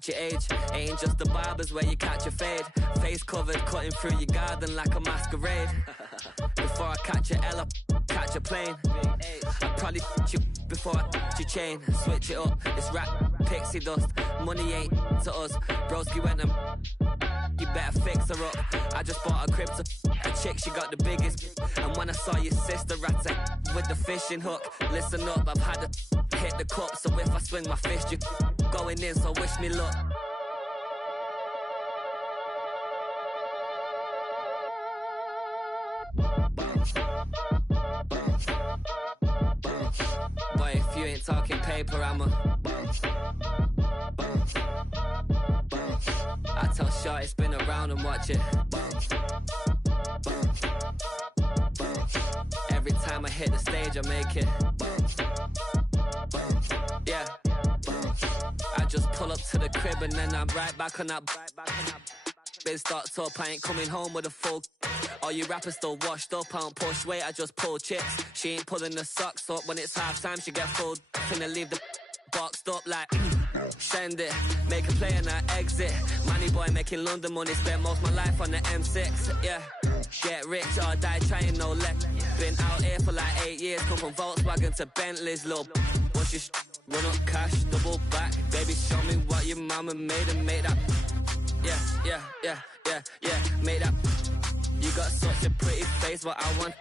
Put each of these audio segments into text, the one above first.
catch your age. Ain't just the barbers where you catch a fade. Face covered, cutting through your garden like a masquerade. Before I catch a L, I catch a plane. I'd probably f*** you before I f*** your chain. Switch it up, it's rap, pixie dust. Money ain't to us. Broski went and you better fix her up. I just bought a crib to a chick, she got the biggest. And when I saw your sister at with the fishing hook, listen up, I've had to hit the cup. So if I swing my fist, you going in, so wish me luck. Boy, if you ain't talking paper, I'm a I tell Shorty spin around and watch it. Every time I hit the stage, I make it. Yeah. I just pull up to the crib and then I'm right back on that. Been stocked up, I ain't coming home with a full. All you rappers still washed up, I don't push weight, I just pull chips. She ain't pulling the socks up, when it's half time she get full. Finna leave the boxed up like send it, make a play and I exit. Money boy making London money, spent most of my life on the M6. Yeah, get rich or die trying, no left. Been out here for like 8 years, come from Volkswagen to Bentley's. Little what's your run up cash, double back. Baby show me what your mama made and make that. Yeah, made that. You got such a pretty face, but I want.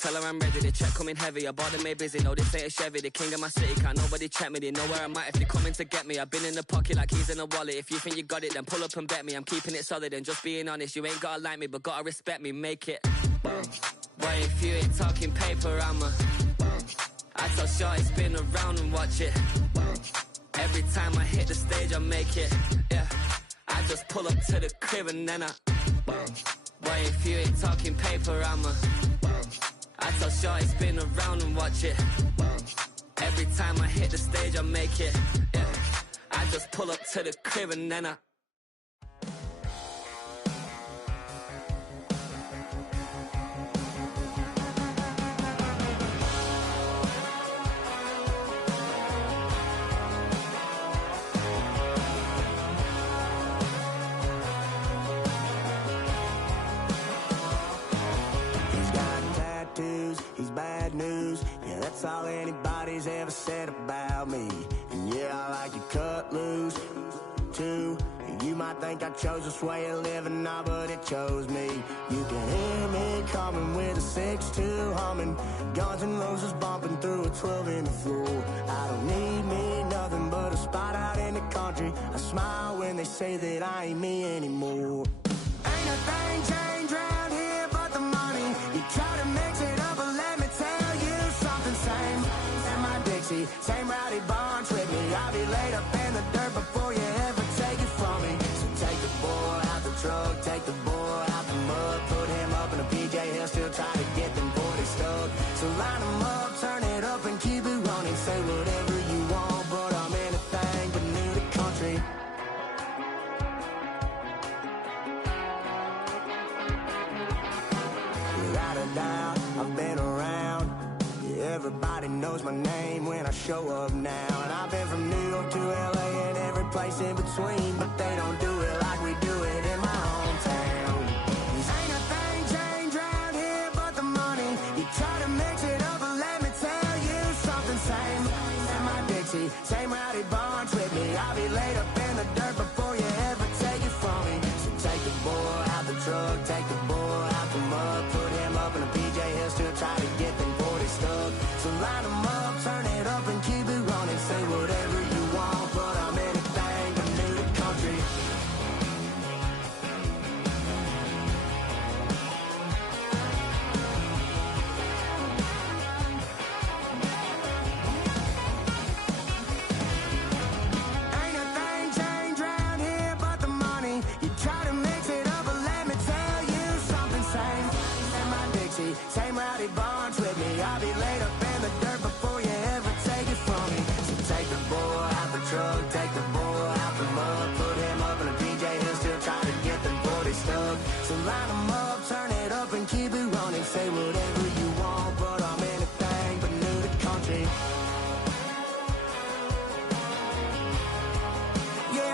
Tell her I'm ready, the check coming heavy. I bought them made busy, no this ain't a Chevy. The king of my city, can't nobody check me. They know where I'm at if they coming to get me. I've been in the pocket like keys in a wallet. If you think you got it, then pull up and bet me. I'm keeping it solid and just being honest. You ain't gotta like me, but gotta respect me, make it. Boy, if you ain't talking paper, I'm a I tell Shorty spin around and watch it. Every time I hit the stage, I make it. Yeah, I just pull up to the crib and then I Boy, if you ain't talking paper, I'm a I tell Shorty spin around and watch it. Every time I hit the stage, I make it. Yeah, I just pull up to the crib and then I bad news, yeah, that's all anybody's ever said about me. And yeah, I like you cut loose, too. You might think I chose this way of living now, but it chose me. You can hear me coming with a 6-2 humming, Guns N' Roses bumping through a 12 in the floor. I don't need me nothing but a spot out in the country. I smile when they say that I ain't me anymore. Ain't a thing changed round here but the money. You try to mix it up, but let me tell you something. Same in my Dixie, same rowdy bunch with me. I'll be laid up in the dirt before you ever take it from me. So take the boy out the truck, take the boy out the mud, put him up in a PJ, he'll still try to get them 40 stuck. So line him up, turn it up and keep it running. Say whatever you want, but I'm anything but new to country. Without a doubt, I've been around. Yeah, everybody knows my name when I show up now. And I've been from New York to LA and every place in between, but they don't do it like we do it in my hometown. Ain't a thing changed round here but the money. You try to mix it up, but let me tell you something. Same in my Dixie, same rowdy bunch with me. I'll be laid up in the dirt before you ever take it from me. So take the boy out the truck, take the boy out the mud, put him up in a PJ, he'll still try to get them 40 stuck. So line him up, turn it up and keep it running. Say whatever you want, but I'm anything but new to country. Ain't a thing changed round here but the money. You try to mix it up, but let me tell you something. Same in my Dixie, same rowdy bunch with me. I'll be laid up in the dirt before you ever take it from me. So take the boy out the truck, take the boy out the mud, put him up in a PJ, he'll still try to get them 40 stuck. So line him up, turn it up and keep it running. Say whatever you want, but I'm anything but new to country. Yeah,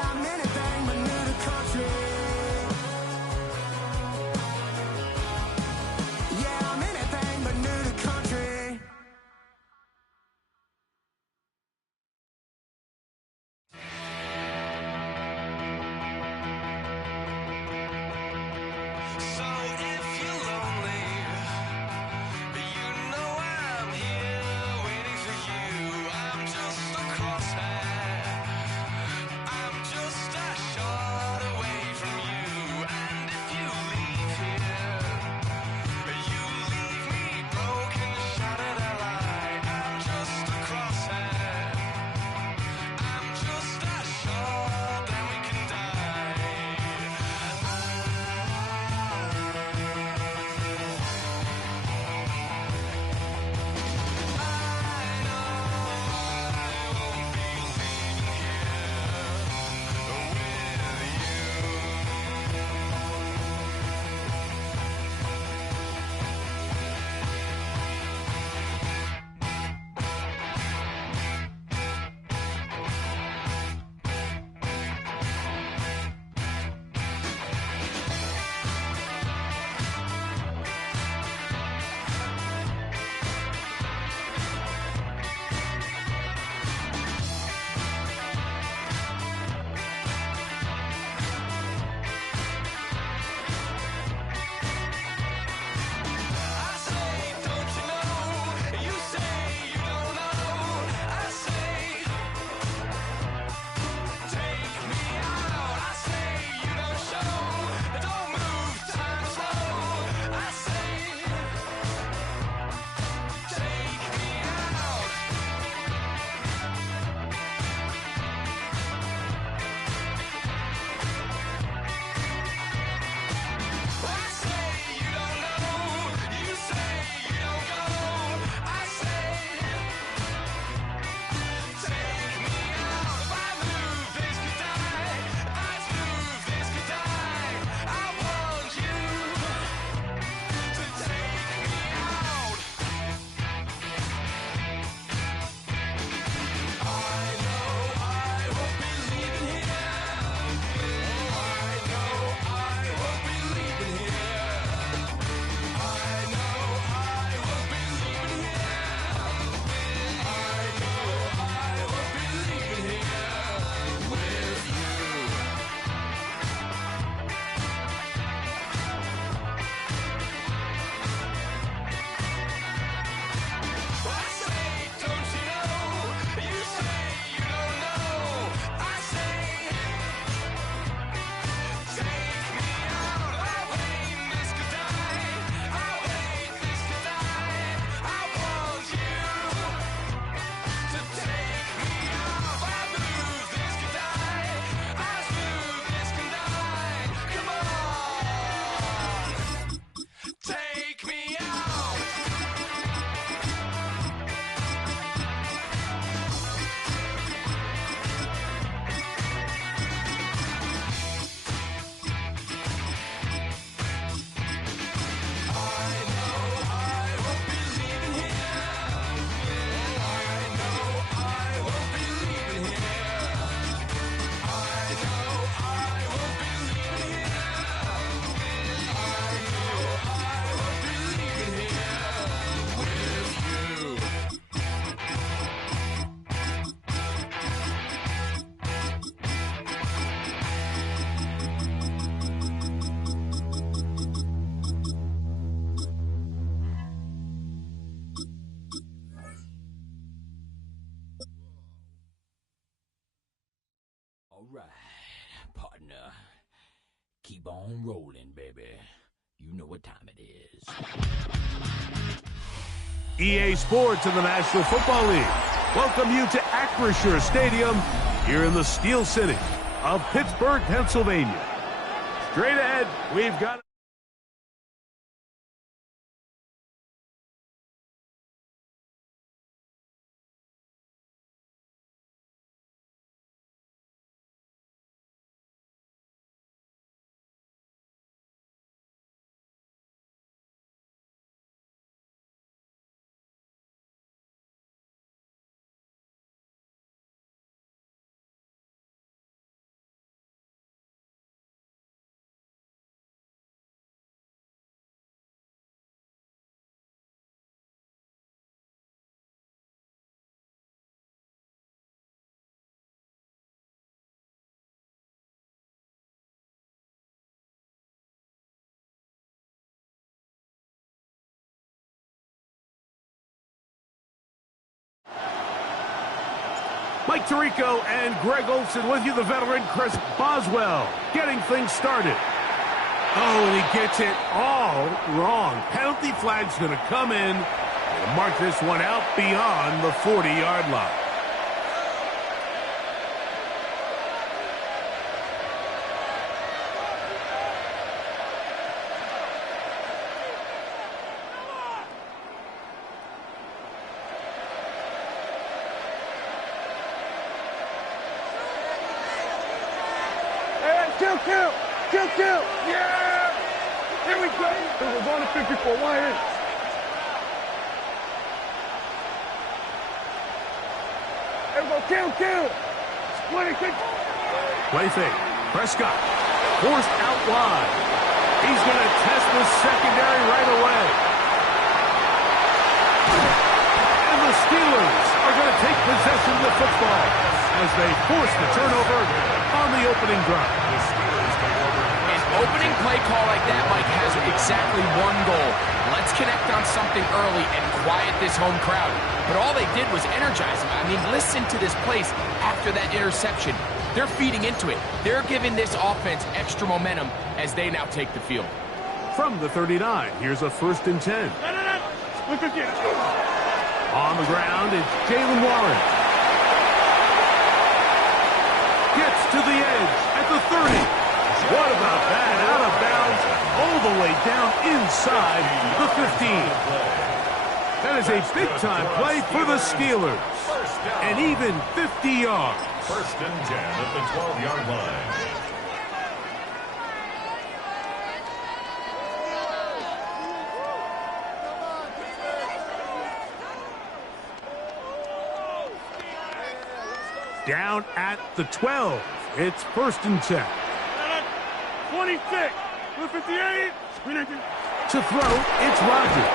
right, partner. Keep on rolling, baby. You know what time it is. EA Sports and the National Football League welcome you to Acrisure Stadium here in the Steel City of Pittsburgh, Pennsylvania. Straight ahead, we've got... Mike Tirico and Greg Olson with you, the veteran Chris Boswell, getting things started. Oh, and he gets it all wrong. Penalty flag's going to come in and mark this one out beyond the 40-yard line. Kill! Yeah! Here we go! It was on the 54. Why is? Here we go. Kill! Split it. Play fake. Prescott forced out wide. He's going to test the secondary right away. And the Steelers are going to take possession of the football as they force the turnover on the opening drive. Opening play call like that, Mike, has exactly one goal. Let's connect on something early and quiet this home crowd. But all they did was energize them. I mean, listen to this place after that interception. They're feeding into it. They're giving this offense extra momentum as they now take the field. From the 39, here's a 1st and 10. On the ground, it's Jalen Warren. Gets to the edge at the 30. What about that? Out of bounds, all the way down inside the 15. That is a big-time play for the Steelers. And even 50 yards. 1st and 10 at the 12-yard line. Down at the 12. It's 1st and 10. 26, 58. To throw, it's Rodgers.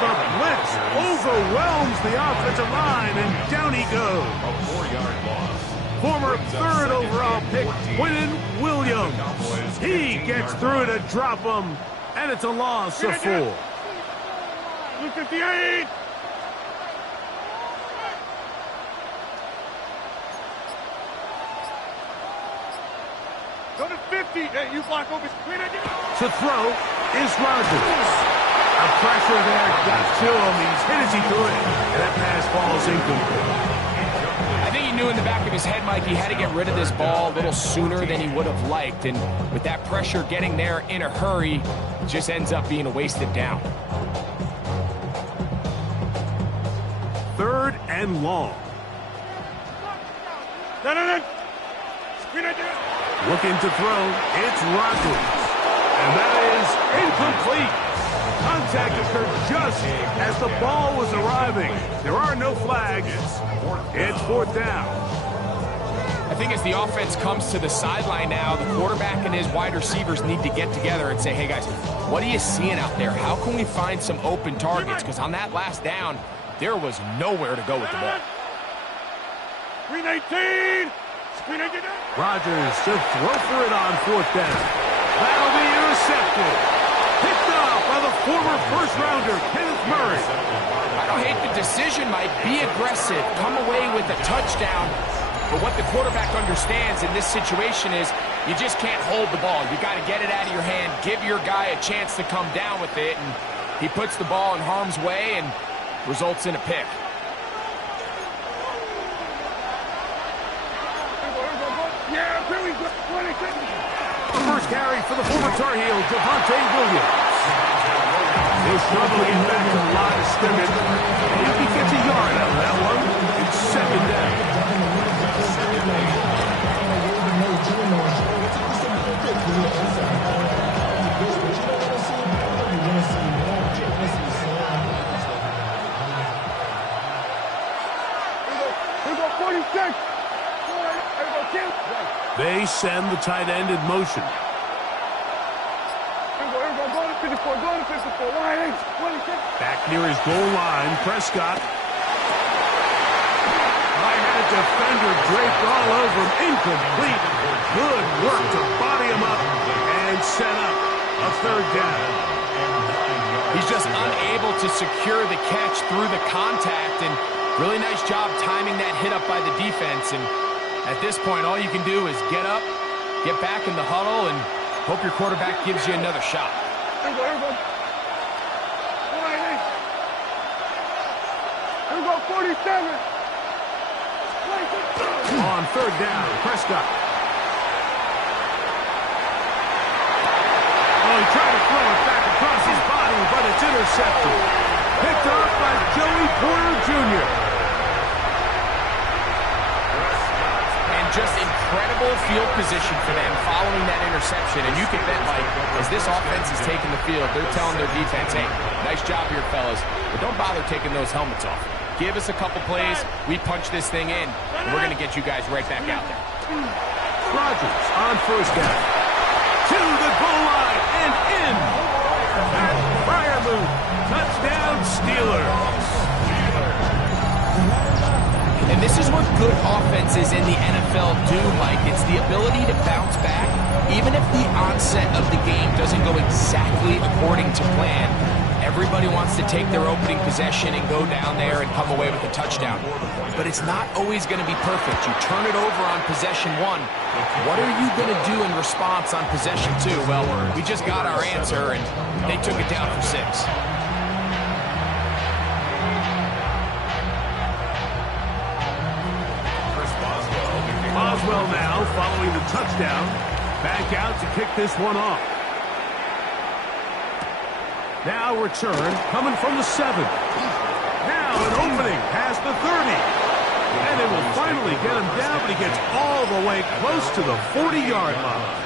The blitz overwhelms the offensive line, and down he goes. A 4-yard loss. Former 3rd overall pick, Quinnen Williams. He gets through to drop him, and it's a loss of 4. 58. Go to 50. Hey, you block over. To throw is Rodgers. The pressure there got to him. He's hit as he could, and that pass falls incomplete. I think he knew in the back of his head, Mike, he had to get rid of this ball a little sooner than he would have liked. And with that pressure getting there in a hurry, it just ends up being a wasted down. 3rd and long. Looking to throw, it's Rodgers. And that is incomplete. Contact occurred just as the ball was arriving. There are no flags. It's 4th down. I think as the offense comes to the sideline now, the quarterback and his wide receivers need to get together and say, hey, guys, what are you seeing out there? How can we find some open targets? Because on that last down, there was nowhere to go with the ball. 319. Rodgers to throw for it on 4th down. That'll be intercepted. Picked off by the former first-rounder, Kenneth Murray. I don't hate the decision, Mike. Be aggressive. Come away with a touchdown. But what the quarterback understands in this situation is you just can't hold the ball. You got to get it out of your hand, give your guy a chance to come down with it, and he puts the ball in harm's way and results in a pick. First carry for the former Tar Heel, Javonte Williams. He'll struggle to get back to the line of scrimmage. And if he gets a yard out of that one, it's second down. Here go 46. They send the tight end in motion. Back near his goal line, Prescott. I had a defender draped all over him. Incomplete. Good work to body him up and set up a third down. He's just unable to secure the catch through the contact, and really nice job timing that hit up by the defense. And at this point, all you can do is get up, get back in the huddle, and hope your quarterback gives you another shot. Here we go, 47. On third down, Prescott. Oh, he tried to throw it back across his body, but it's intercepted. Picked off by Joey Porter Jr. Just incredible field position for them following that interception. And you can bet, Mike, as this offense is taking the field, they're telling their defense, hey, nice job here, fellas, but don't bother taking those helmets off. Give us a couple plays, we punch this thing in, and we're going to get you guys right back out there. Rodgers on first down. To the goal line and in. That fire move. Touchdown, Steelers. And this is what good offenses in the NFL do, Mike. It's the ability to bounce back, even if the onset of the game doesn't go exactly according to plan. Everybody wants to take their opening possession and go down there and come away with a touchdown. But it's not always going to be perfect. You turn it over on possession one. What are you going to do in response on possession two? Well, we just got our answer, and they took it down for 6. Boswell now following the touchdown. Back out to kick this one off. Now return coming from the 7. Now an opening past the 30. And it will finally get him down, but he gets all the way close to the 40-yard line.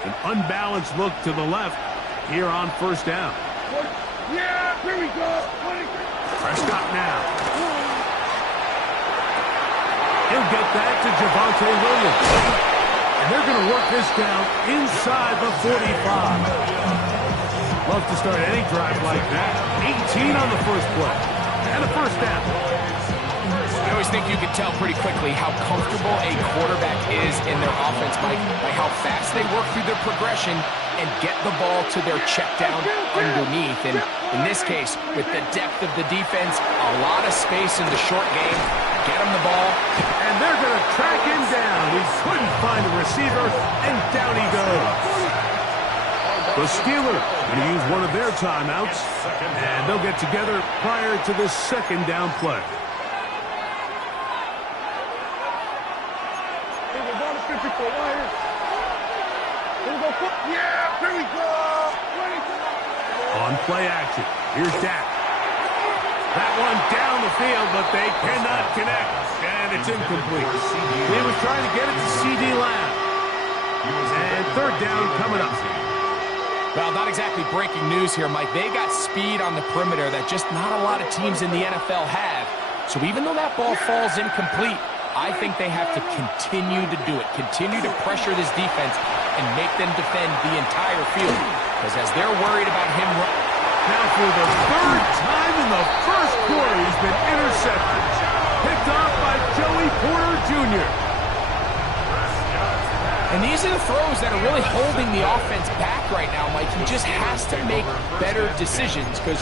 An unbalanced look to the left here on first down. Yeah, here we go. Prescott now. He'll get that to Javonte Williams. And they're going to work this down inside the 45. Love to start any drive like that. 18 on the first play. And a first down. I always think you can tell pretty quickly how comfortable a quarterback is in their offense, Mike, by how fast they work through their progression and get the ball to their check down underneath. And in this case, with the depth of the defense, a lot of space in the short game, get him the ball. And they're going to track him down. He couldn't find a receiver, and down he goes. The Steelers going to use one of their timeouts, and they'll get together prior to this second down play. Yeah, here we go. On play action, here's Dak. That one down the field, but they cannot connect, and it's incomplete. He was trying to get it to C.D. Lamb. And third down coming up. Well, not exactly breaking news here, Mike. They got speed on the perimeter that just not a lot of teams in the NFL have. So even though that ball falls incomplete, I think they have to continue to do it, continue to pressure this defense and make them defend the entire field. Because as they're worried about him... Now for the third time in the first quarter, he's been intercepted. Picked off by Joey Porter Jr. And And these are the throws that are really holding the offense back right now, Mike. He just has to make better decisions because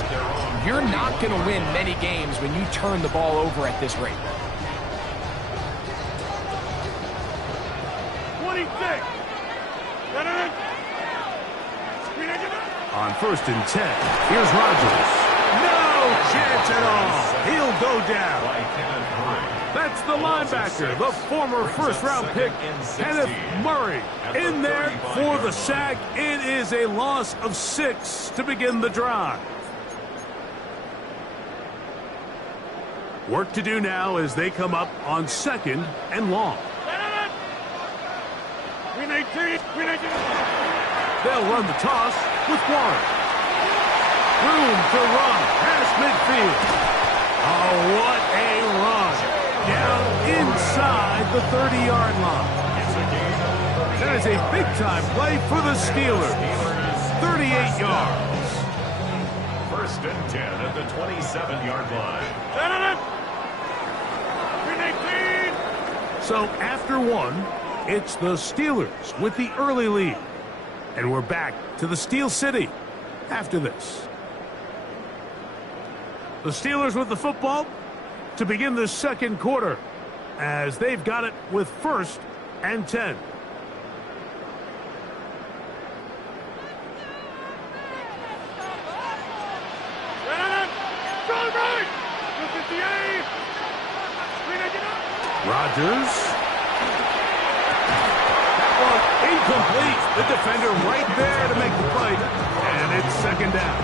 you're not going to win many games when you turn the ball over at this rate. 26. On 1st and 10, here's Rodgers. No chance at all. He'll go down. That's the linebacker, the former first-round pick, Kenneth Murray. In there for the sack. It is a loss of 6 to begin the drive. Work to do now as they come up on 2nd and long. They'll run the toss with Warren. Room to run past midfield. Oh, what a run. Down inside the 30-yard line. That is a big-time play for the Steelers. 38 yards. 1st and 10 at the 27-yard line. So after one, it's the Steelers with the early lead. And we're back to the Steel City after this. The Steelers with the football to begin the 2nd quarter as they've got it with 1st and 10. Rodgers. That one incomplete. The defender right there to make the play. And it's 2nd down.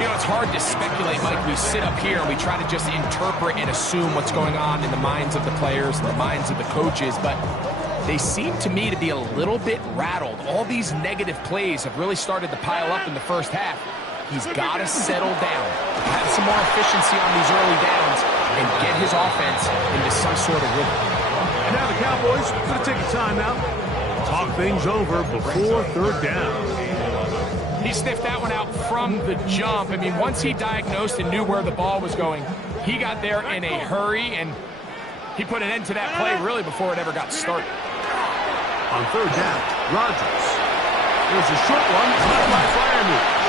You know, it's hard to speculate, Mike. We sit up here and we try to just interpret and assume what's going on in the minds of the players and the minds of the coaches, but they seem to me to be a little bit rattled. All these negative plays have really started to pile up in the first half. He's got to settle down, have some more efficiency on these early downs, and get his offense into some sort of rhythm. And now the Cowboys are going to take a timeout, talk things over before 3rd down. He sniffed that one out from the jump. I mean, once he diagnosed and knew where the ball was going, he got there in a hurry, and he put an end to that play really before it ever got started. On 3rd down, Rodgers. There's a short one, caught by Fryermuth.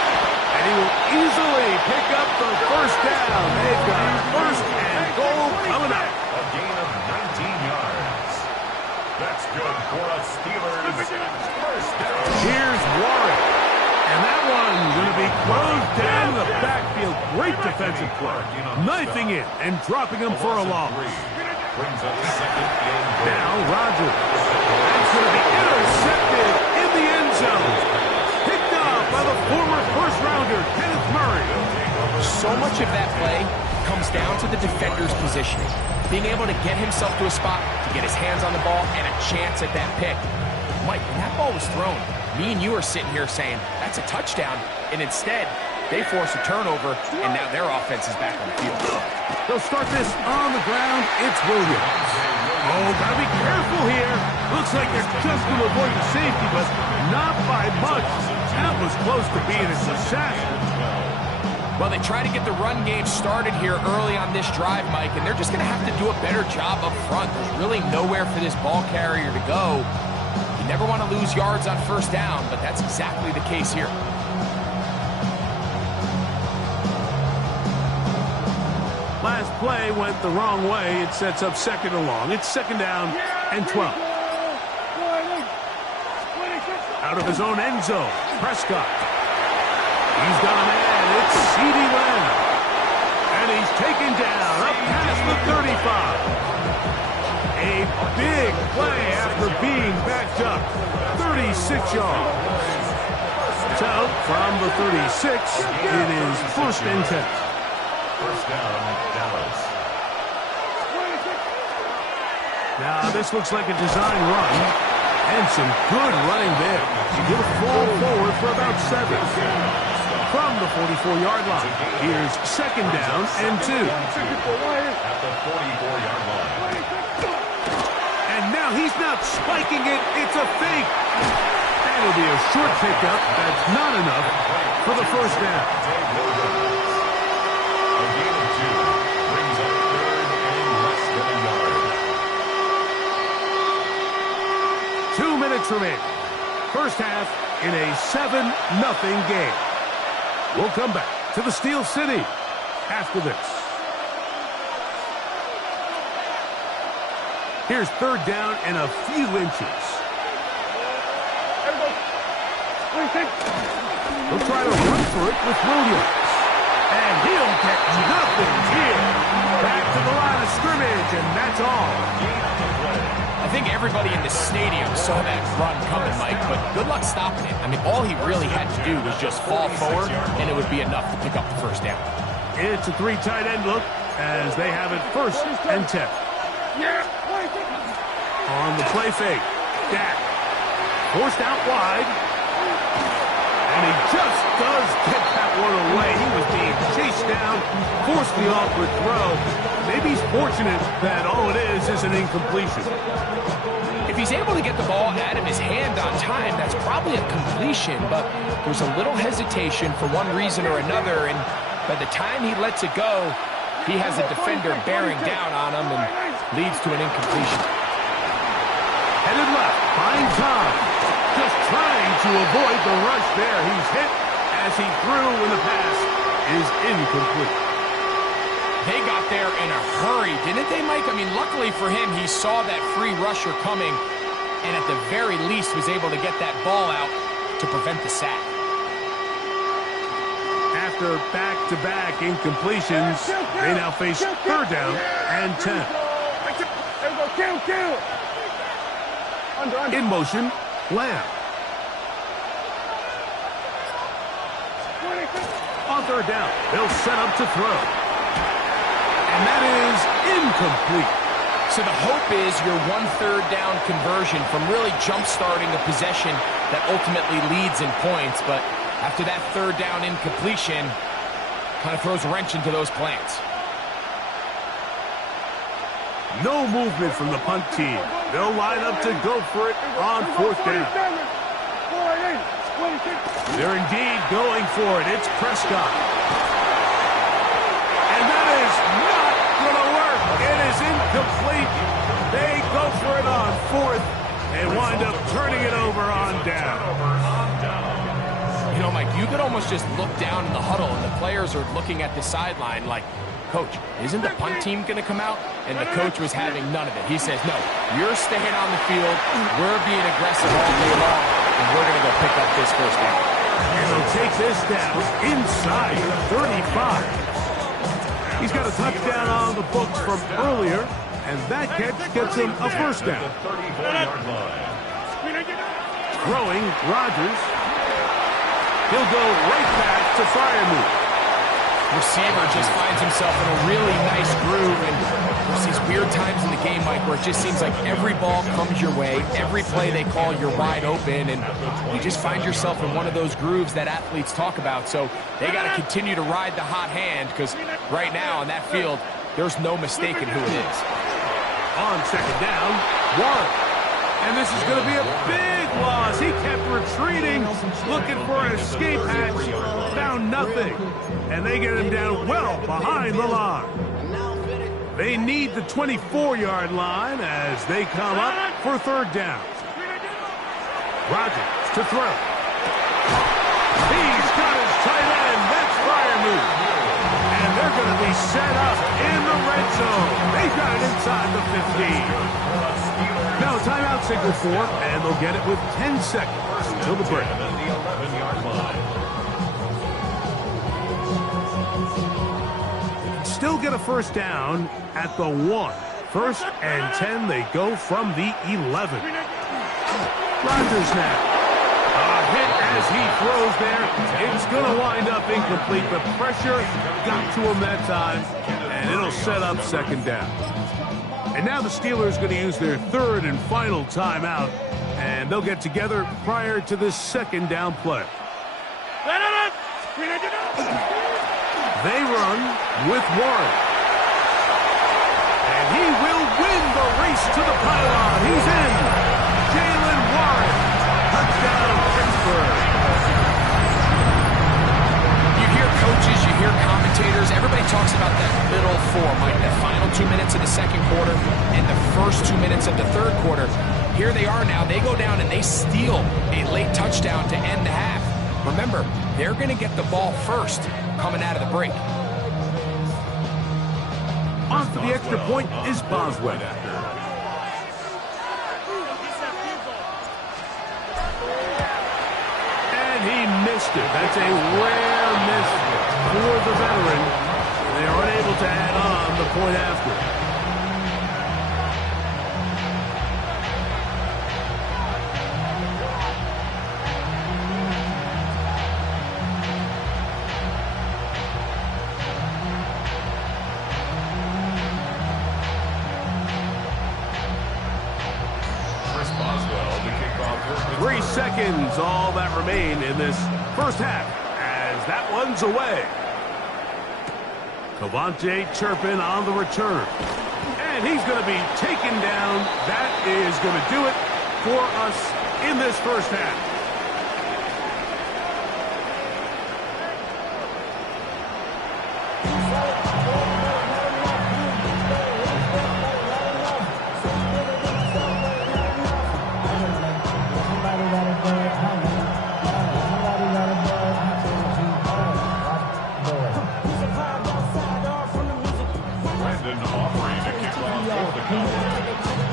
And he will easily pick up the 1st down. They've got 1st and goal coming up. A gain of 19 yards. That's good for a Steelers 1st down. Here's Warren. And that one's going to be closed down in the backfield. Great defensive play. Knifing it and dropping him for a loss. Now Rodgers. That's going to be intercepted in the end zone. Picked up by the former first-rounder, Kenneth Murray. So much of that play comes down to the defender's positioning. Being able to get himself to a spot, to get his hands on the ball, and a chance at that pick. Mike, when that ball was thrown, me and you are sitting here saying, that's a touchdown, and instead, they force a turnover, and now their offense is back on the field. They'll start this on the ground. It's Williams. Oh, gotta be careful here. Looks like they're just going to avoid the safety, but not by much. That was close to being a disaster. Well, they try to get the run game started here early on this drive, Mike, and they're just going to have to do a better job up front. There's really nowhere for this ball carrier to go. You never want to lose yards on 1st down, but that's exactly the case here. Last play went the wrong way. It sets up 2nd and long. It's 2nd down and 12. Out of his own end zone, Prescott. He's got a man. It's CeeDee Lamb. And he's taken down up past the 35. A big play after being backed up. 36 yards. So, from the 36, it is 1st and 10. 1st down, Dallas. Now, this looks like a design run. And some good running there. He'll fall forward for about 7. From the 44-yard line. Here's 2nd down and 2. At the 44-yard line. And now he's not spiking it. It's a fake. That'll be a short pickup. That's not enough for the 1st down. A gain of 2 brings up 3rd and less than a yard. 2 minutes remaining. First half in a 7-0 game. We'll come back to the Steel City after this. Here's third down and a few inches. He'll try to run for it with Williams. And he'll get nothing here. Back to the line of scrimmage, and that's all. I think everybody in the stadium saw that run coming, Mike, but good luck stopping it. I mean, all he really had to do was just fall forward, and it would be enough to pick up the first down. It's a 3 tight end look as they have it first and 10. On the play fake, Dak forced out wide, and he just does get that one away. He was being chased down, forced the awkward throw. Maybe he's fortunate that all it is an incompletion. If he's able to get the ball out of his hand on time, that's probably a completion, but there's a little hesitation for one reason or another, and by the time he lets it go, he has a defender bearing down on him and leads to an incompletion. Headed left, finds time. Just trying to avoid the rush there. He's hit as he threw when the pass is incomplete. They got there in a hurry, didn't they, Mike? I mean, luckily for him, he saw that free rusher coming and at the very least was able to get that ball out to prevent the sack. After back-to-back incompletions, they now face third down and 10. In motion, Lamb. On third down, they'll set up to throw. And that is incomplete. So the hope is your 1/3 down conversion from really jump-starting a possession that ultimately leads in points. But after that third down incompletion, kind of throws a wrench into those plans. No movement from the punt team. They'll line up to go for it on fourth down. They're indeed going for it. It's Prescott. And that is not going to work. It is incomplete. They go for it on fourth and wind up turning it over on down. You know, Mike, you could almost just look down in the huddle and the players are looking at the sideline like, Coach, isn't the punt team going to come out? And the coach was having none of it. He says, no, you're staying on the field. We're being aggressive all day long, and we're going to go pick up this first down. And they'll take this down inside 35. He's got a touchdown on the books from earlier, and that catch gets him a first down. Throwing, Rodgers. He'll go right back to Freiermuth. Receiver just finds himself in a really nice groove, and there's these weird times in the game, Mike, where it just seems like every ball comes your way, every play they call, you're wide open, and you just find yourself in one of those grooves that athletes talk about. So they got to continue to ride the hot hand, because right now on that field, there's no mistaking who it is. On second down, Warren. And this is going to be a big loss. He kept retreating, looking for an escape hatch, found nothing. And they get him down well behind the line. They need the 24-yard line as they come up for third down. Rodgers to throw. He's got his tight end. That's Freiermuth. And they're going to be set up in the red zone. They've got it inside the 15. Now timeout signal for, and they'll get it with 10 seconds until the break. Still get a first down at the 1. First and 10, they go from the 11. Rodgers now. A hit as he throws there. It's going to wind up incomplete. The pressure got to him that time, and it'll set up second down. And now the Steelers going to use their third and final timeout, and they'll get together prior to this second down play. They run with Warren. And he will win the race to the pylon. He's in. Jalen Warren. Touchdown, Pittsburgh. You hear coaches, you hear commentators, everybody talks about that middle four, Mike, that final 2 minutes of the second quarter and the first 2 minutes of the third quarter. Here they are now. They go down and they steal a late touchdown to end the half. Remember, they're going to get the ball first coming out of the break. On for the extra point is Boswell. And he missed it. That's a rare miss for the veteran. They are unable to add on the point after. Seconds, all that remain in this first half as that one's away. Cavante Turpin on the return. And he's going to be taken down. That is going to do it for us in this first half.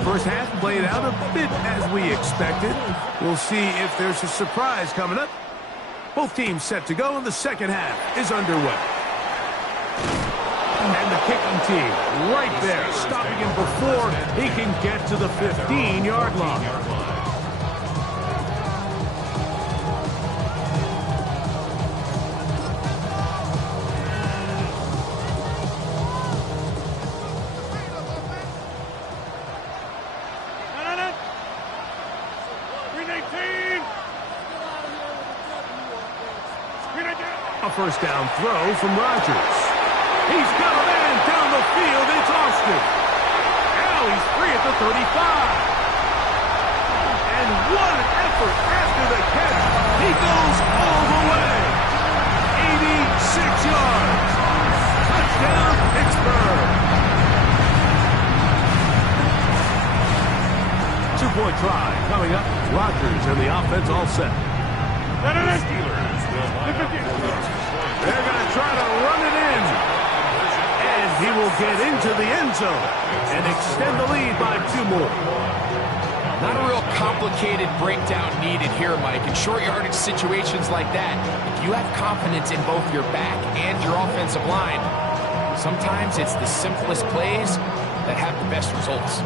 First half played out a bit as we expected. We'll see if there's a surprise coming up. Both teams set to go, and the second half is underway. And the kicking team right there, stopping him before he can get to the 15-yard line. A first down throw from Rodgers. He's got a man down the field. It's Austin. Now he's free at the 35. And what an effort after the catch. He goes all the way. 86 yards. Touchdown, Pittsburgh. 2-point try coming up. Rodgers and the offense all set. They're going to try to run it in. And he will get into the end zone and extend the lead by 2 more. Not a real complicated breakdown needed here, Mike. In short yardage situations like that, if you have confidence in both your back and your offensive line, sometimes it's the simplest plays that have the best results.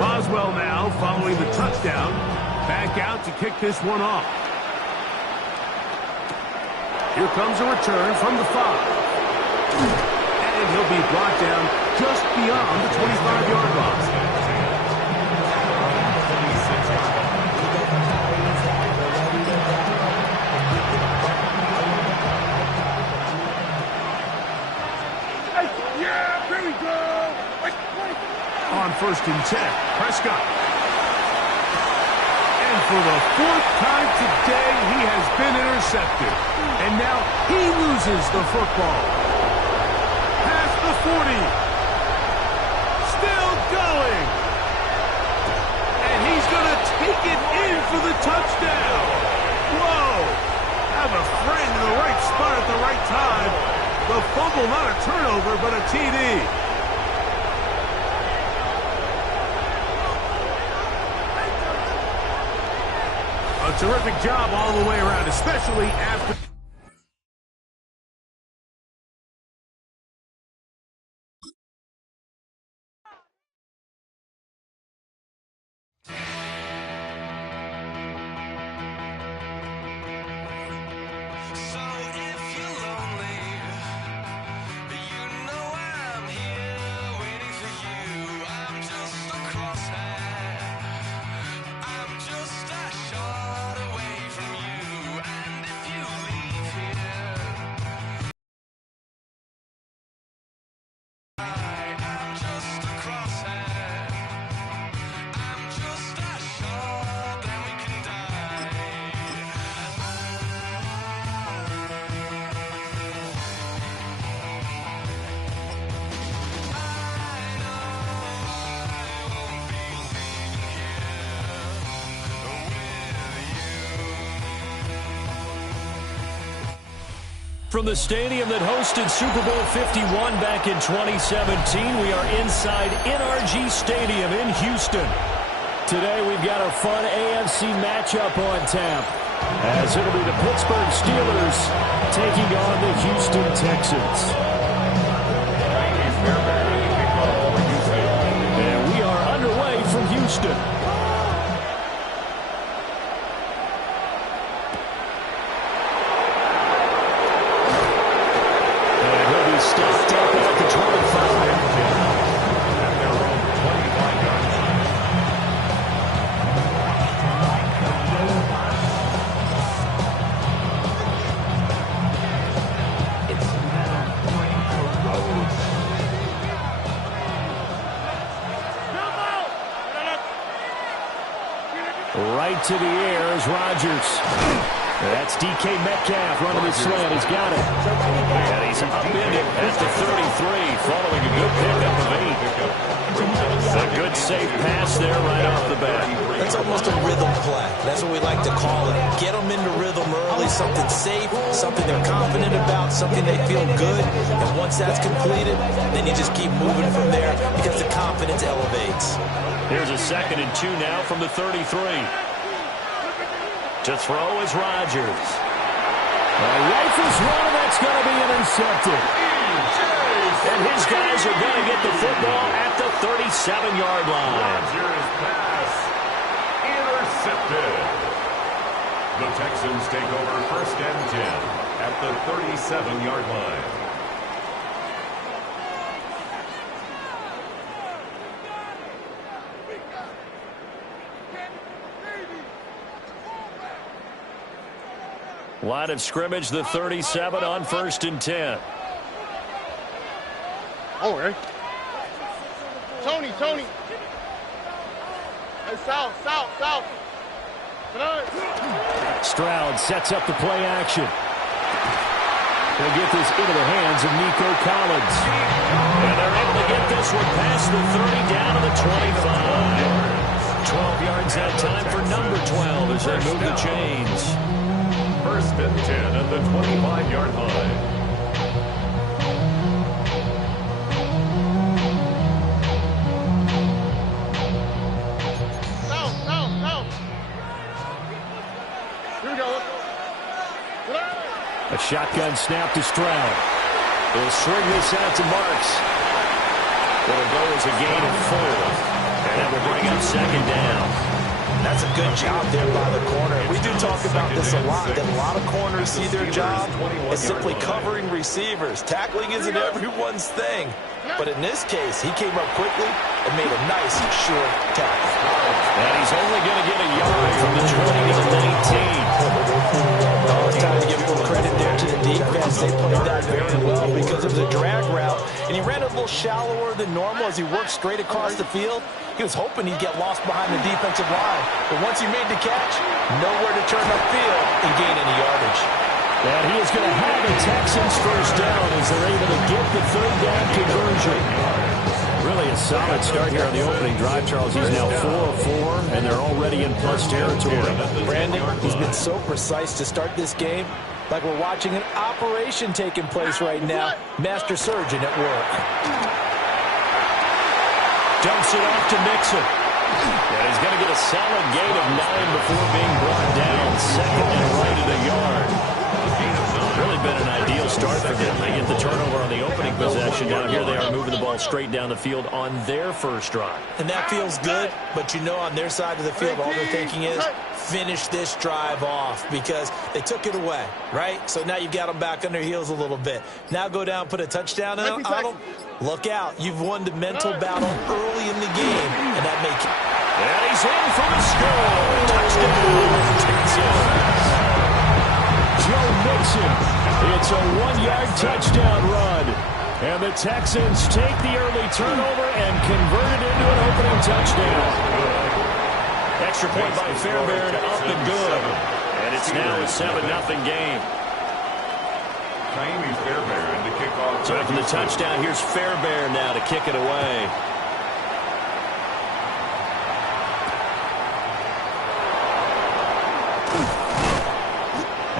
Boswell now following the touchdown. Back out to kick this one off. Here comes a return from the 5. And he'll be brought down just beyond the 25-yard line. Yeah, here we go. On 1st and 10, Prescott. And for the 4th time today, he has been intercepted. And now he loses the football. Past the 40. Still going. And he's going to take it in for the touchdown. Whoa. Have a friend in the right spot at the right time. The fumble, not a turnover, but a TD. A terrific job all the way around, especially after... I'm just a shot away from you, and if you leave from the stadium that hosted Super Bowl 51 back in 2017. We are inside NRG Stadium in Houston. Today we've got a fun AFC matchup on tap, as it'll be the Pittsburgh Steelers taking on the Houston Texans. And we are underway from Houston. And he'll be stopped up at the 25. At their own 25-yard line. Right to the air is Rodgers. That's DK Metcalf running the slant. He's got it. And he's upended at the 33, following a good pickup of 8. A good safe pass there right off the bat. That's almost a rhythm play. That's what we like to call it. Get them into rhythm early, something safe, something they're confident about, something they feel good. And once that's completed, then you just keep moving from there because the confidence elevates. Here's a 2nd and 2 now from the 33. To throw is Rodgers. Rifles one, and that's going to be intercepted. And his guys are going to get the football at the 37-yard line. Rodgers' pass intercepted. The Texans take over 1st and 10 at the 37-yard line. Line of scrimmage, the 37 on 1st and 10. Oh, right. Tony. Hey, south. Stroud sets up the play action. He'll get this into the hands of Nico Collins. And they're able to get this one past the 30 down to the 25. 12 yards that time for number 12 as they move the chains. 1st and 10 at the 25-yard line. South. Here we go. A shotgun snap to Stroud. He'll swing this out to Marks. It'll go as a gain of 4. And that will bring up 2nd down. That's a good job there by the corner. We do talk about this a lot, that a lot of corners see their job as simply covering receivers. Tackling isn't everyone's thing. But in this case, he came up quickly and made a nice, short tackle. And he's only going to get a yard from the 20 to the 19. Oh, it's time to give full credit there to the defense. They played that very well because it was a drag route. And he ran a little shallower than normal as he worked straight across the field. He was hoping he'd get lost behind the defensive line. But once he made the catch, nowhere to turn upfield and gain any yardage. And he is going to have a Texans 1st down as they're able to get the 3rd down conversion. Really a solid start here on the opening drive, Charles. He's now 4 of 4, and they're already in plus territory. Brandon, he's been so precise to start this game, like we're watching an operation taking place right now. Master surgeon at work. Dumps it off to Mixon. And he's going to get a solid gain of 9 before being brought down. 2nd and right at a yard. Really been an ideal start for them. They get the turnover on the opening possession. Now here they are moving the ball straight down the field on their 1st drive. And that feels good, but you know on their side of the field, all they're thinking is finish this drive off because they took it away, right? So now you've got them back on their heels a little bit. Now go down, put a touchdown on them. Look out. You've won the mental battle early in the game, and that may... And he's in for the score. Touchdown, Texans. Joe Mixon. It's a 1-yard touchdown run. And the Texans take the early turnover and convert it into an opening touchdown. Extra point by Fairbairn, up and good. And it's now a 7-0 game. Fairbairn to kick off. So after the touchdown, here's Fairbairn now to kick it away.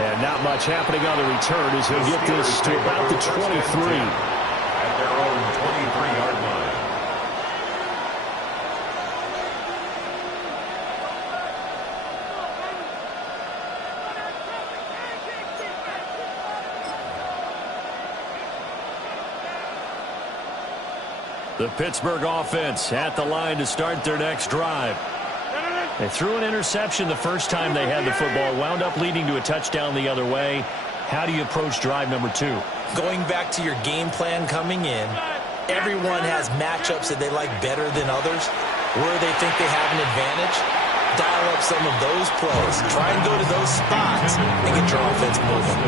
And now Not much happening on the return as he'll get this to about the 23. At their own 23-yard line. The Pittsburgh offense at the line to start their next drive. They threw an interception the first time they had the football, wound up leading to a touchdown the other way. How do you approach drive number 2? Going back to your game plan coming in, everyone has matchups that they like better than others, where they think they have an advantage. Dial up some of those plays. Try and go to those spots and get your offense moving.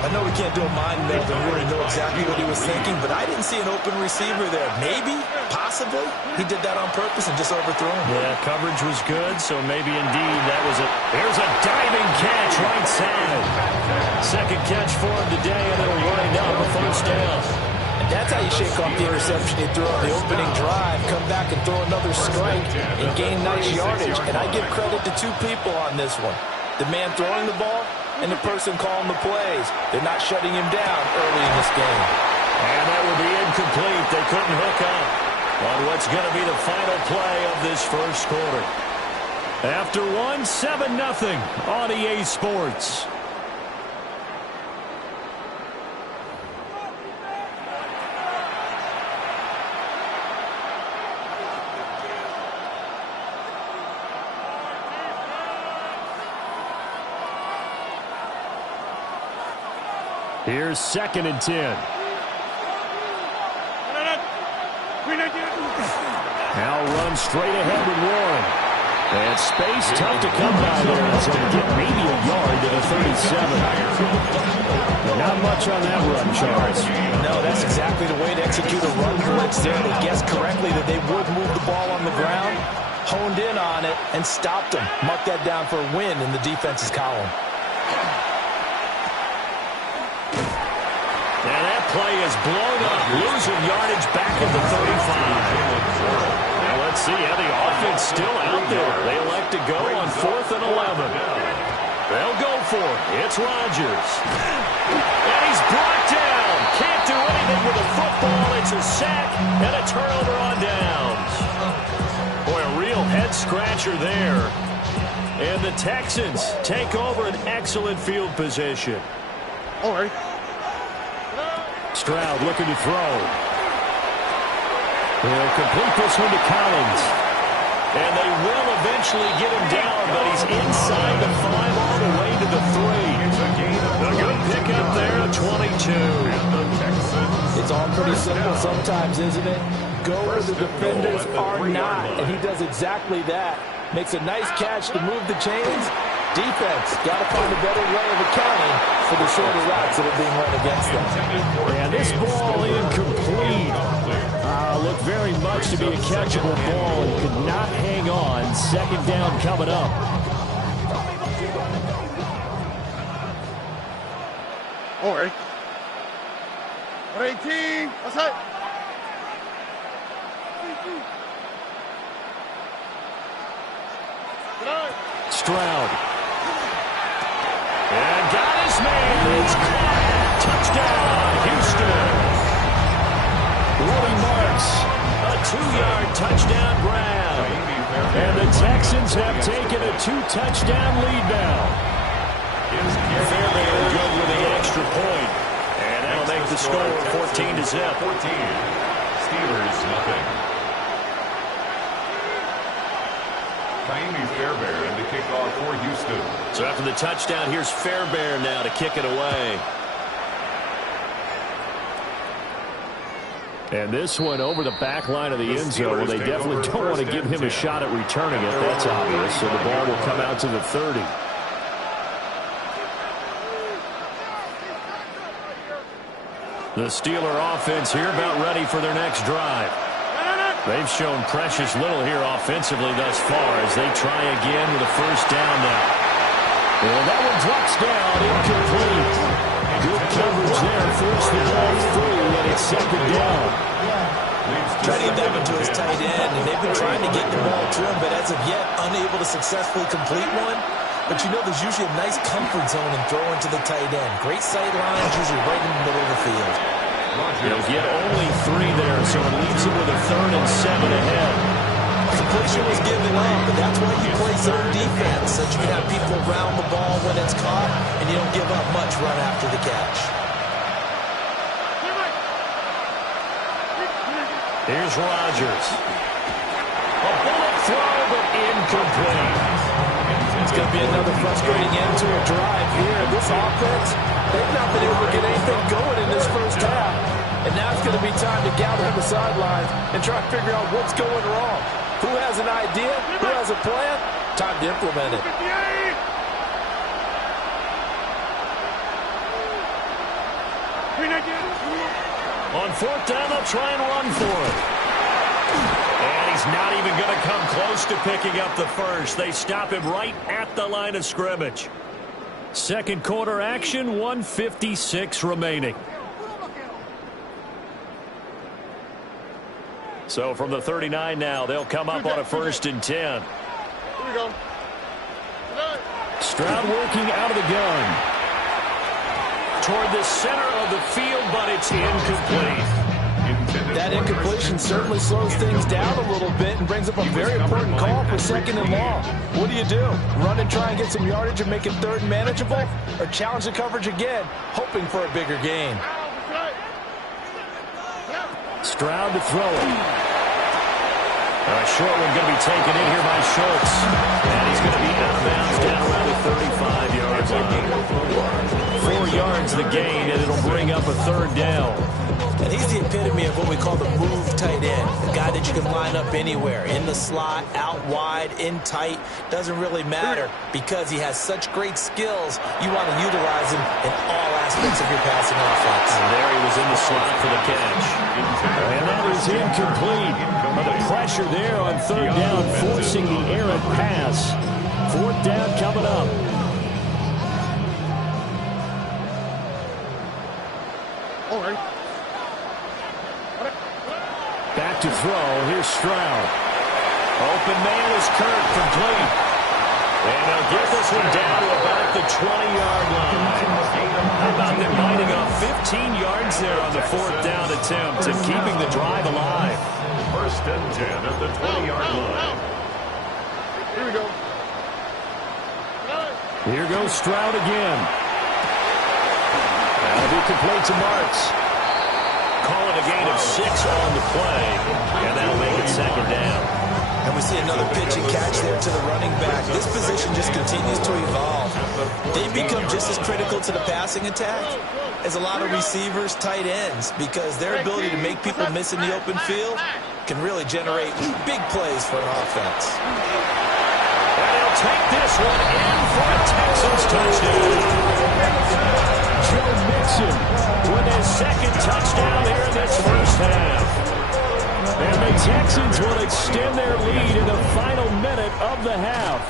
I know we can't do a mind meld and really know exactly what he was thinking, but I didn't see an open receiver there. Maybe, possibly, he did that on purpose and just overthrew him. Yeah, coverage was good, so maybe indeed that was it. Here's a diving catch right side. Second catch for him today, and it'll wind up a first down. And that's how you shake off the interception he threw on the opening drive, come back and throw another strike and gain nice yardage. And I give credit to 2 people on this one. The man throwing the ball and the person calling the plays. They're not shutting him down early in this game. And that will be incomplete. They couldn't hook up on what's going to be the final play of this first quarter. After 7-0 on EA Sports. Here's 2nd and 10. Now runs straight ahead with Warren. And space tough to come by there. It's going to get maybe a yard to the 37. Not much on that run, Charles. No, that's exactly the way to execute a run blitz there. They guessed correctly that they would move the ball on the ground, honed in on it, and stopped them. Mark that down for a win in the defense's column. And that play is blown up, losing yardage back at the 35. Now let's see how the offense still out there. They elect to go on 4th and 11. They'll go for it. It's Rodgers. And he's brought down. Can't do anything with the football. It's a sack and a turnover on downs. Boy, a real head-scratcher there. And the Texans take over an excellent field position. All right. Stroud looking to throw. They'll complete this one to Collins. And they will eventually get him down, but he's inside the 5 all the way to the 3. A good pickup there at 22. It's all pretty simple sometimes, isn't it? Go where the defenders are not, and he does exactly that. Makes a nice catch to move the chains. Defense got to find a better way of accounting for the shorter routes that are being run against them. And this ball incomplete. Looked very much to be a catchable ball and could not hang on. 2nd down coming up. All right. 18. Outside. Stroud. And got his man. It's caught. Touchdown, Houston. Woody Marks, a 2-yard touchdown grab. And the Texans have taken a 2-touchdown lead now. Fairbairn good with the extra point. And that'll make the score 14-0. 14. Steelers, nothing. Fairbairn to kick off for Houston. So after the touchdown, here's Fairbairn now to kick it away. And this one over the back line of the end zone. Well, they definitely don't want to give him a shot at returning it. That's obvious. So the ball will come out to the 30. The Steeler offense here about ready for their next drive. They've shown precious little here offensively thus far as they try again with a first down now. And that one drops down, incomplete. Good coverage there, forced the ball through, and it's 2nd down. Trying to get that one to his tight end, and they've been trying to get the ball to him, but as of yet, unable to successfully complete one. but you know there's usually a nice comfort zone in throwing to the tight end. Great sight lines, usually right in the middle of the field. He'll get only 3 there, so it leaves him with a 3rd and 7 ahead. Completion was given up, but that's why you play zone defense, so you can have people around the ball when it's caught, and you don't give up much run after the catch. Here's Rodgers. A bullet throw, but incomplete. It's going to be another frustrating end to a drive here. This offense, they've not been able to get anything going in this first half. And now it's going to be time to gather on the sidelines and try to figure out what's going wrong. Who has an idea? Who has a plan? Time to implement it. On 4th down, they'll try and run for it. And he's not even going to come close to picking up the first. They stop him right at the line of scrimmage. Second quarter action, 1:56 remaining. So from the 39 now, they'll come up on a 1st and 10. Here we go. Stroud working out of the gun. Toward the center of the field, but it's incomplete. That incompletion certainly slows things down a little bit and brings up a very important call for 2nd and long. What do you do? Run and try and get some yardage and make it 3rd and manageable? Or challenge the coverage again, hoping for a bigger gain? Stroud to throw it. A short one going to be taken in here by Schultz. And he's going to be out of bounds down around the 35-yard line. 4 yards the gain, and it'll bring up a 3rd down. And he's the epitome of what we call the move tight end. A guy that you can line up anywhere. In the slot, out wide, in tight. Doesn't really matter because he has such great skills. You want to utilize him in all aspects of your passing offense. And there he was in the slot for the catch. And that is incomplete. But the pressure there on 3rd down, forcing the errant pass. 4th down coming up. All right. Back to throw. Here's Stroud. Open man is Kirk, complete. And they'll get this one down to about the 20-yard line. How about them lining up 15 yards there on the 4th down attempt and keeping the drive alive. 1st and 10 at the 20-yard line. Here we go. Here goes Stroud again. That'll be complete to Marks. Calling a gain of 6 on the play, and that'll make it 2nd down. And we see another pitch and catch there to the running back. This position just continues to evolve. They become just as critical to the passing attack as a lot of receivers, tight ends, because their ability to make people miss in the open field can really generate big plays for an offense. And he'll take this one in for a Texans touchdown. Joe Mixon with his 2nd touchdown here in this first half. And the Texans will extend their lead in the final minute of the half.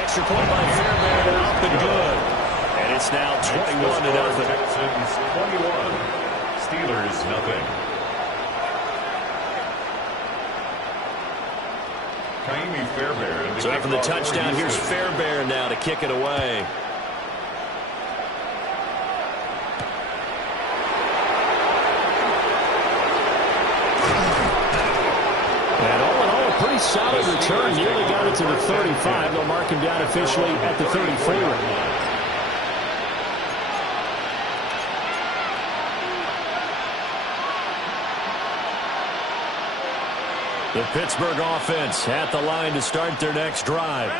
Extra point by Fairbairn, up and good. And it's now 21-0. Texans 21, Steelers nothing. Fairbairn. So after the touchdown, here's Fairbairn now to kick it away. Pretty solid return. Nearly got it to the 35. They'll mark him down officially at the 34 right now. The Pittsburgh offense at the line to start their next drive.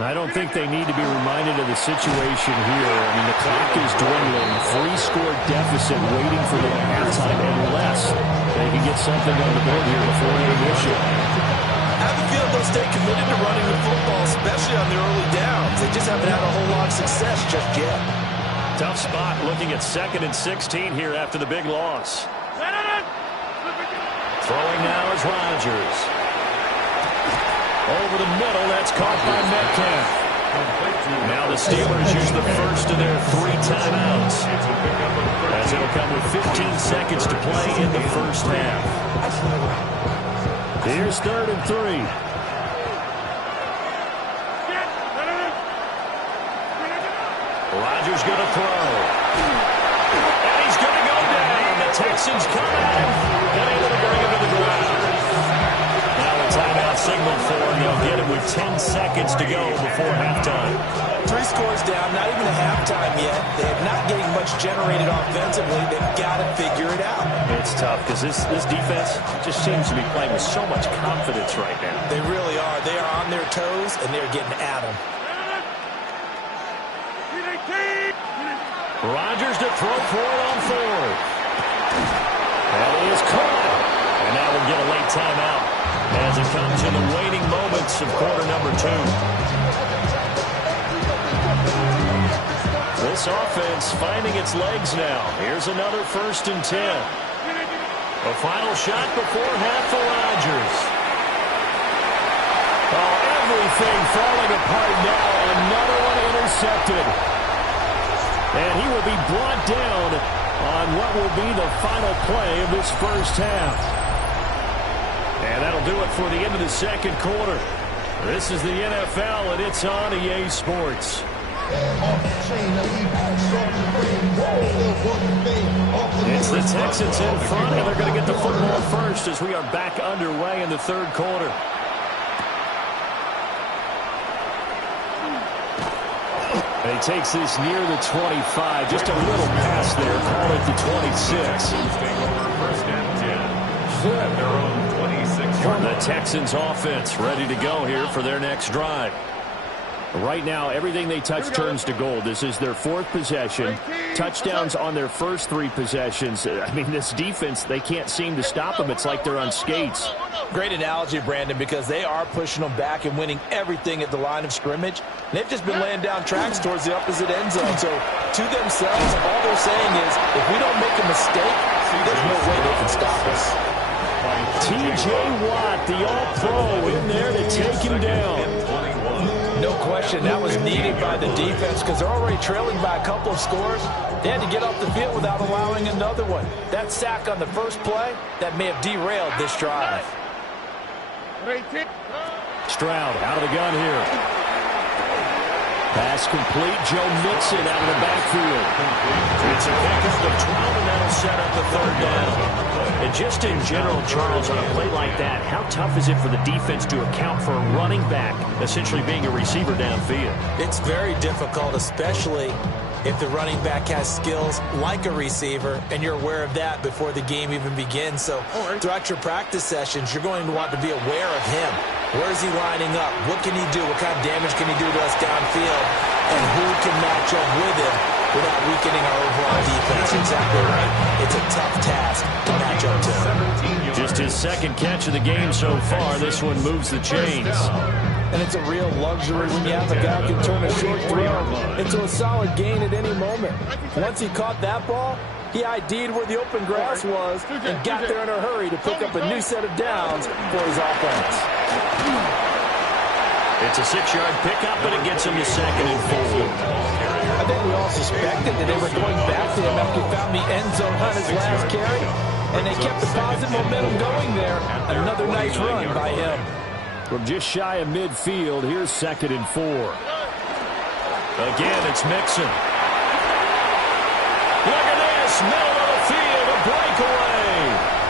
I don't think they need to be reminded of the situation here. I mean, the clock is dwindling. 3-score deficit waiting for them at halftime unless they can get something on the board here before intermission. I have a feeling they'll stay committed to running the football, especially on the early downs. They just haven't had a whole lot of success just yet. Tough spot looking at 2nd and 16 here after the big loss. Throwing now is Rodgers. Over the middle, that's caught by Metcalf. Now the Steelers use the first of their 3 timeouts, as it'll come with 15 seconds to play in the first half. Here's 3rd and 3. Rodgers going to throw. And he's going to go down. The Texans come at him and able to bring him to the ground. Now a timeout signal for him. They'll get it with 10 seconds to go before halftime. 3 scores down, not even a halftime yet. They're not getting much generated offensively. They've got to figure it out. It's tough because this defense just seems to be playing with so much confidence right now. They really are. They are on their toes, and they're getting at them. Rodgers to throw for it on 4th. That is caught. And now we'll get a late timeout as it comes in the waning moments of quarter number 2. This offense finding its legs now. Here's another 1st and 10. A final shot before half for Rodgers. Oh, everything falling apart now. Another one intercepted. And he will be brought down on what will be the final play of this first half. And that'll do it for the end of the second quarter. This is the NFL, and it's on EA Sports. It's the Texans in front, and they're going to get the football first as we are back underway in the third quarter. And he takes this near the 25. Just a little pass there. Call it the 26. First and 10. At their own 26. The Texans offense ready to go here for their next drive. Right now, everything they touch turns to gold. This is their 4th possession. Touchdowns on their first 3 possessions. I mean, this defense, they can't seem to stop them. It's like they're on skates. Great analogy, Brandon, because they are pushing them back and winning everything at the line of scrimmage. They've just been laying down tracks towards the opposite end zone. So, to themselves, all they're saying is, if we don't make a mistake, there's no way they can stop us. T.J. Watt, the all-pro, in there to take him down. No question, that was needed by the defense because they're already trailing by a couple of scores. They had to get off the field without allowing another one. That sack on the first play, that may have derailed this drive. Stroud out of the gun here. Pass complete. Joe Mixon out of the backfield. It's a pickup of 12, and that'll set up the 3rd down. And just in general, Charles, on a play like that, how tough is it for the defense to account for a running back essentially being a receiver downfield? It's very difficult, especially if the running back has skills like a receiver, and you're aware of that before the game even begins. So throughout your practice sessions, you're going to want to be aware of him. Where is he lining up? What can he do? What kind of damage can he do to us downfield? And who can match up with him without weakening our overall defense? Exactly right. It's a tough task to match up to him. Just his 2nd catch of the game so far. This one moves the chains. And it's a real luxury when you have a guy who can turn a short throw into a solid gain at any moment. Once he caught that ball, he ID'd where the open grass was and got there in a hurry to pick up a new set of downs for his offense. It's a 6-yard pickup, but it gets him to 2nd and 4. I think we all suspected that they were going back to him after he found the end zone on his last carry, and they kept the positive momentum going there. Another nice run by him. From just shy of midfield, here's 2nd and 4. Again, it's Mixon. Look at this, middle of the field, a breakaway.